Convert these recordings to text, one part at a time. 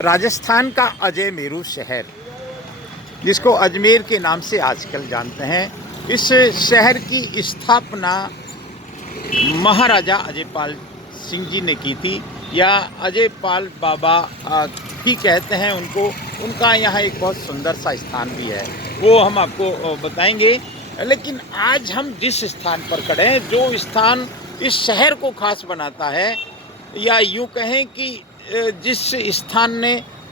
राजस्थान का अजय मेरू शहर, जिसको अजमेर के नाम से आजकल जानते हैं, इस शहर की स्थापना महाराजा अजयपाल सिंह जी ने की थी, या अजयपाल बाबा भी कहते हैं उनको। उनका यहाँ एक बहुत सुंदर सा स्थान भी है, वो हम आपको बताएंगे। लेकिन आज हम जिस स्थान पर खड़े हैं, जो स्थान इस शहर को खास बनाता है, या यूँ कहें कि जिस स्थान ने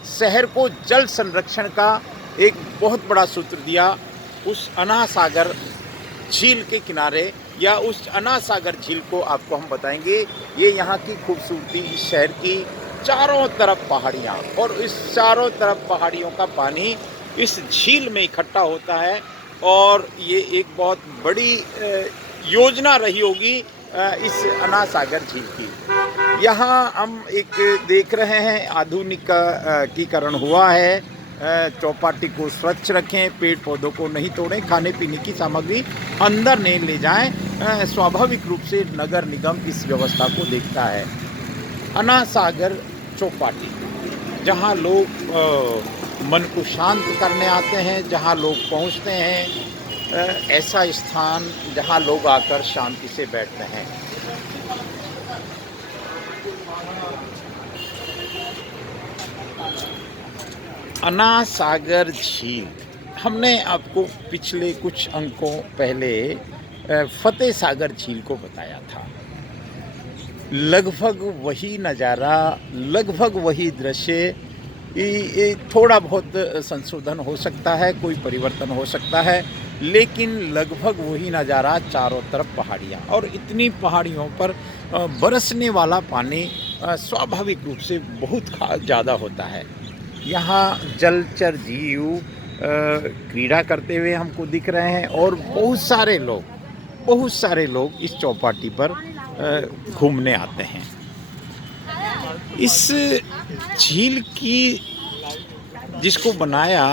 शहर को जल संरक्षण का एक बहुत बड़ा सूत्र दिया, उस अना सागर झील के किनारे, या उस अना सागर झील को आपको हम बताएंगे। ये यहाँ की खूबसूरती, इस शहर की चारों तरफ पहाड़ियाँ, और इस चारों तरफ पहाड़ियों का पानी इस झील में इकट्ठा होता है, और ये एक बहुत बड़ी योजना रही होगी इस अना सागर झील की। यहाँ हम एक देख रहे हैं, आधुनिकीकरण हुआ है। चौपाटी को स्वच्छ रखें, पेड़ पौधों को नहीं तोड़ें, खाने पीने की सामग्री अंदर नहीं ले जाएं। स्वाभाविक रूप से नगर निगम इस व्यवस्था को देखता है। अना सागर चौपाटी, जहाँ लोग मन को शांत करने आते हैं, जहाँ लोग पहुँचते हैं, ऐसा स्थान जहाँ लोग आकर शांति से बैठते हैं। अना सागर झील, हमने आपको पिछले कुछ अंकों पहले फतेह सागर झील को बताया था। लगभग वही नज़ारा, लगभग वही दृश्य, थोड़ा बहुत संशोधन हो सकता है, कोई परिवर्तन हो सकता है, लेकिन लगभग वही नज़ारा। चारों तरफ पहाड़ियाँ, और इतनी पहाड़ियों पर बरसने वाला पानी स्वाभाविक रूप से बहुत ज़्यादा होता है। यहाँ जलचर जीव क्रीड़ा करते हुए हमको दिख रहे हैं, और बहुत सारे लोग इस चौपाटी पर घूमने आते हैं। इस झील की, जिसको बनाया,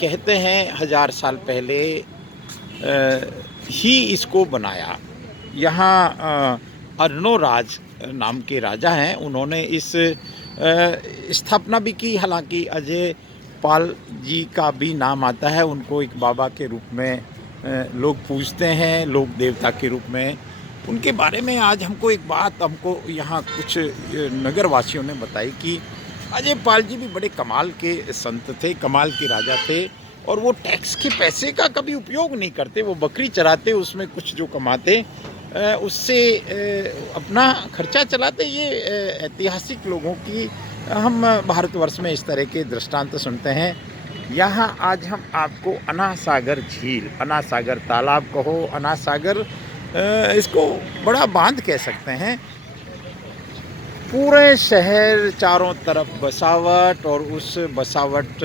कहते हैं 1000 साल पहले ही इसको बनाया। यहाँ अर्णोराज नाम के राजा हैं, उन्होंने इस स्थापना भी की। हालांकि अजय पाल जी का भी नाम आता है, उनको एक बाबा के रूप में लोग पूजते हैं, लोक देवता के रूप में। उनके बारे में आज हमको एक बात, हमको यहाँ कुछ नगरवासियों ने बताई कि अजय पाल जी भी बड़े कमाल के संत थे, कमाल के राजा थे, और वो टैक्स के पैसे का कभी उपयोग नहीं करते। वो बकरी चराते, उसमें कुछ जो कमाते उससे अपना खर्चा चलाते। ये ऐतिहासिक लोगों की हम भारतवर्ष में इस तरह के दृष्टांत सुनते हैं। यहाँ आज हम आपको अना सागर झील, अना सागर तालाब कहो, अना सागर, इसको बड़ा बांध कह सकते हैं। पूरे शहर चारों तरफ बसावट, और उस बसावट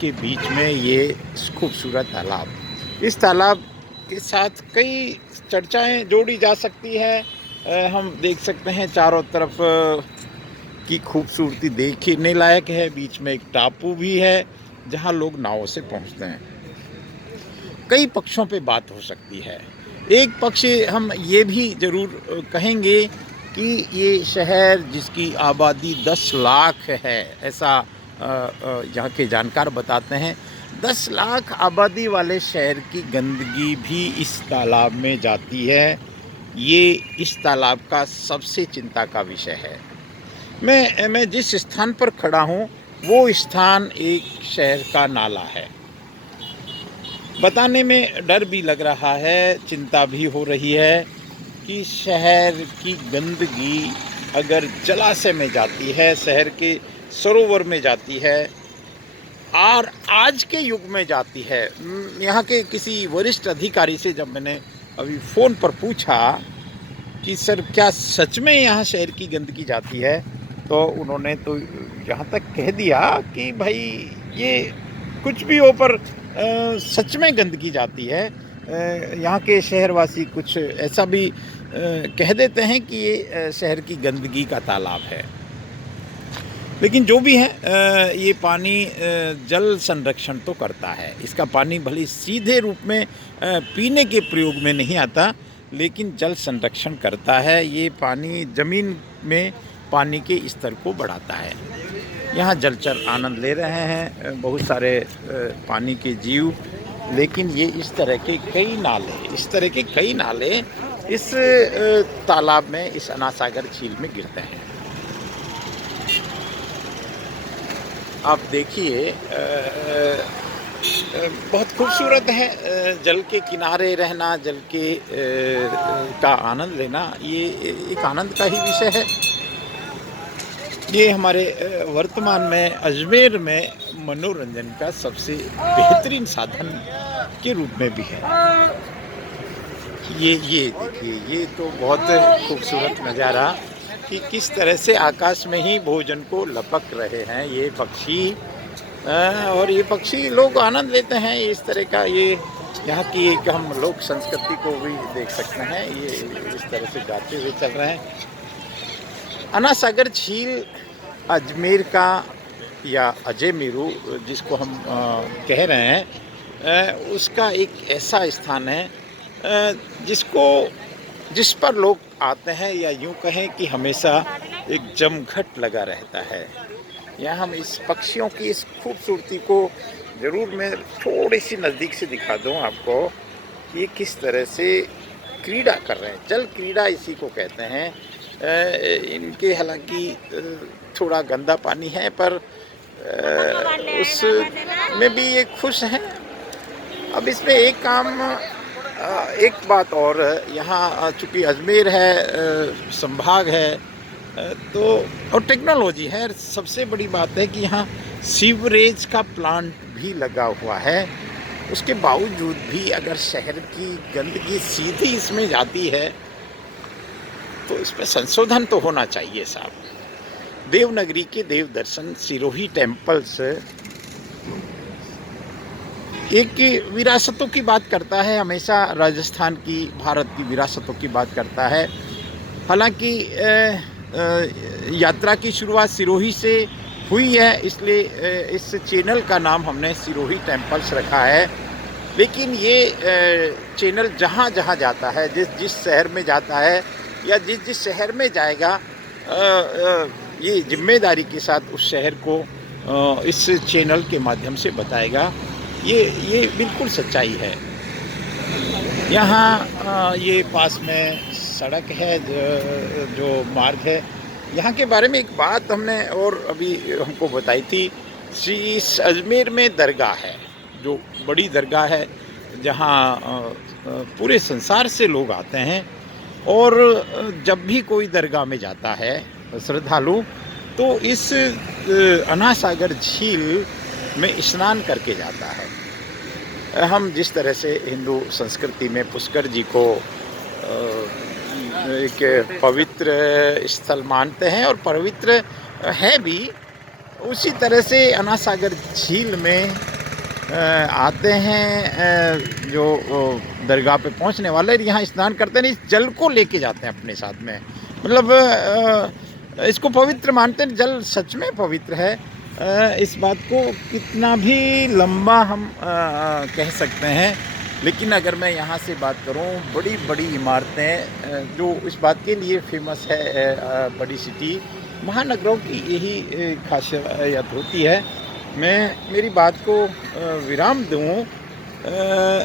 के बीच में ये खूबसूरत तालाब। इस तालाब के साथ कई चर्चाएं जोड़ी जा सकती है। हम देख सकते हैं चारों तरफ की खूबसूरती देखने लायक है। बीच में एक टापू भी है, जहां लोग नावों से पहुंचते हैं। कई पक्षों पे बात हो सकती है। एक पक्ष हम ये भी ज़रूर कहेंगे कि ये शहर, जिसकी आबादी 10 लाख है, ऐसा यहाँ के जानकार बताते हैं, 10 लाख आबादी वाले शहर की गंदगी भी इस तालाब में जाती है। ये इस तालाब का सबसे चिंता का विषय है। मैं जिस स्थान पर खड़ा हूँ, वो स्थान एक शहर का नाला है। बताने में डर भी लग रहा है, चिंता भी हो रही है कि शहर की गंदगी अगर जलाशय में जाती है, शहर के सरोवर में जाती है, और आज के युग में जाती है। यहाँ के किसी वरिष्ठ अधिकारी से जब मैंने अभी फ़ोन पर पूछा कि सर, क्या सच में यहाँ शहर की गंदगी जाती है, तो उन्होंने तो यहाँ तक कह दिया कि भाई ये कुछ भी हो, पर सच में गंदगी जाती है। यहाँ के शहरवासी कुछ ऐसा भी कह देते हैं कि ये शहर की गंदगी का तालाब है। लेकिन जो भी है, ये पानी जल संरक्षण तो करता है। इसका पानी भले सीधे रूप में पीने के प्रयोग में नहीं आता, लेकिन जल संरक्षण करता है। ये पानी ज़मीन में पानी के स्तर को बढ़ाता है। यहाँ जलचर आनंद ले रहे हैं, बहुत सारे पानी के जीव। लेकिन ये इस तरह के कई नाले इस तालाब में, इस अना सागर झील में गिरते हैं। आप देखिए, बहुत खूबसूरत है जल के किनारे रहना, जल के का आनंद लेना। ये एक आनंद का ही विषय है। ये हमारे वर्तमान में अजमेर में मनोरंजन का सबसे बेहतरीन साधन के रूप में भी है। ये देखिए, ये तो बहुत खूबसूरत नज़ारा कि किस तरह से आकाश में ही भोजन को लपक रहे हैं ये पक्षी। और ये पक्षी लोग आनंद लेते हैं इस तरह का। ये यहाँ की एक हम लोक संस्कृति को भी देख सकते हैं। ये इस तरह से गाते हुए चल रहे हैं। अना सागर झील अजमेर का, या अजय मेरू जिसको हम कह रहे हैं, उसका एक ऐसा स्थान है जिस पर लोग आते हैं, या यूँ कहें कि हमेशा एक जमघट लगा रहता है। यहाँ हम इस पक्षियों की इस खूबसूरती को ज़रूर मैं थोड़ी सी नज़दीक से दिखा दूँ आपको कि ये किस तरह से क्रीड़ा कर रहे हैं। जल क्रीड़ा इसी को कहते हैं। इनके हालांकि थोड़ा गंदा पानी है, पर उसमें भी ये खुश हैं। अब इसमें एक बात और, यहाँ चूँकि अजमेर है, संभाग है, तो और टेक्नोलॉजी है। सबसे बड़ी बात है कि यहाँ सीवरेज का प्लांट भी लगा हुआ है। उसके बावजूद भी अगर शहर की गंदगी सीधी इसमें जाती है तो इसमें संशोधन तो होना चाहिए साहब। देवनगरी के देव दर्शन सिरोही टेम्पल्स एक विरासतों की बात करता है, हमेशा राजस्थान की, भारत की विरासतों की बात करता है। हालांकि यात्रा की शुरुआत सिरोही से हुई है, इसलिए इस चैनल का नाम हमने सिरोही टेम्पल्स रखा है। लेकिन ये चैनल जहाँ जहाँ जाता है, जिस शहर में जाता है, या जिस शहर में जाएगा, ये जिम्मेदारी के साथ उस शहर को इस चैनल के माध्यम से बताएगा। ये बिल्कुल सच्चाई है। यहाँ ये पास में सड़क है, जो मार्ग है। यहाँ के बारे में एक बात हमने और अभी हमको बताई थी। इस अजमेर में दरगाह है, जो बड़ी दरगाह है, जहाँ पूरे संसार से लोग आते हैं। और जब भी कोई दरगाह में जाता है श्रद्धालु, तो इस अना सागर झील में स्नान करके जाता है। हम जिस तरह से हिंदू संस्कृति में पुष्कर जी को एक पवित्र स्थल मानते हैं, और पवित्र है भी, उसी तरह से अना सागर झील में आते हैं जो दरगाह पे पहुंचने वाले, यहाँ स्नान करते हैं। इस जल को लेके जाते हैं अपने साथ में, मतलब इसको पवित्र मानते हैं। जल सच में पवित्र है। इस बात को कितना भी लंबा हम कह सकते हैं, लेकिन अगर मैं यहाँ से बात करूँ, बड़ी बड़ी इमारतें जो इस बात के लिए फेमस है, बड़ी सिटी महानगरों की यही खासियत होती है। मैं मेरी बात को विराम दूँ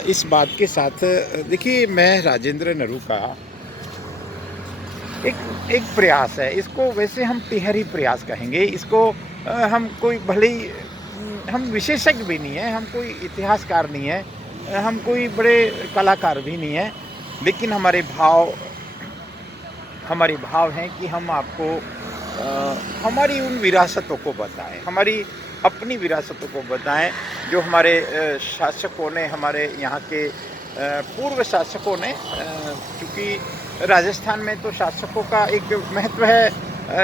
इस बात के साथ। देखिए, मैं राजेंद्र नरू का एक प्रयास है, इसको वैसे हम तिहरी प्रयास कहेंगे। इसको हम कोई भले ही, हम विशेषज्ञ भी नहीं है, हम कोई इतिहासकार नहीं है, हम कोई बड़े कलाकार भी नहीं है, लेकिन हमारे भाव हैं कि हम आपको हमारी उन विरासतों को बताएं, हमारी अपनी विरासतों को बताएं, जो हमारे शासकों ने, हमारे यहाँ के पूर्व शासकों ने, क्योंकि राजस्थान में तो शासकों का एक महत्व है।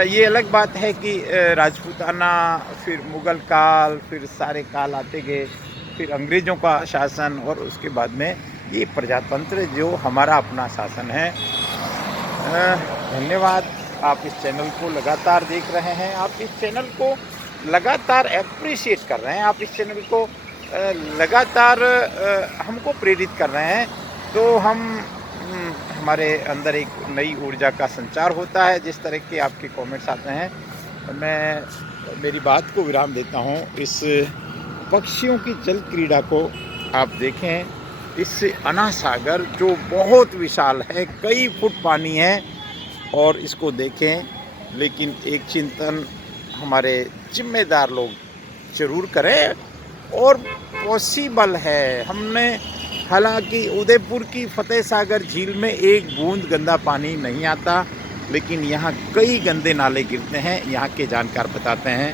ये अलग बात है कि राजपूताना, फिर मुग़ल काल, फिर सारे काल आते गए, फिर अंग्रेज़ों का शासन, और उसके बाद में ये प्रजातंत्र जो हमारा अपना शासन है। धन्यवाद। आप इस चैनल को लगातार देख रहे हैं, आप इस चैनल को लगातार एप्रिशिएट कर रहे हैं, आप इस चैनल को लगातार हमको प्रेरित कर रहे हैं। तो हमारे अंदर एक नई ऊर्जा का संचार होता है। जिस तरह के आपके कमेंट्स आते हैं, मैं मेरी बात को विराम देता हूँ। इस पक्षियों की जल क्रीड़ा को आप देखें। इस अना सागर जो बहुत विशाल है, कई फुट पानी है, और इसको देखें। लेकिन एक चिंतन हमारे जिम्मेदार लोग ज़रूर करें, और पॉसिबल है। हमने हालांकि उदयपुर की फतेह सागर झील में एक बूंद गंदा पानी नहीं आता, लेकिन यहाँ कई गंदे नाले गिरते हैं, यहाँ के जानकार बताते हैं।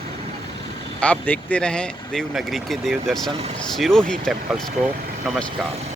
आप देखते रहें देवनगरी के देव दर्शन सिरोही टेम्पल्स को। नमस्कार।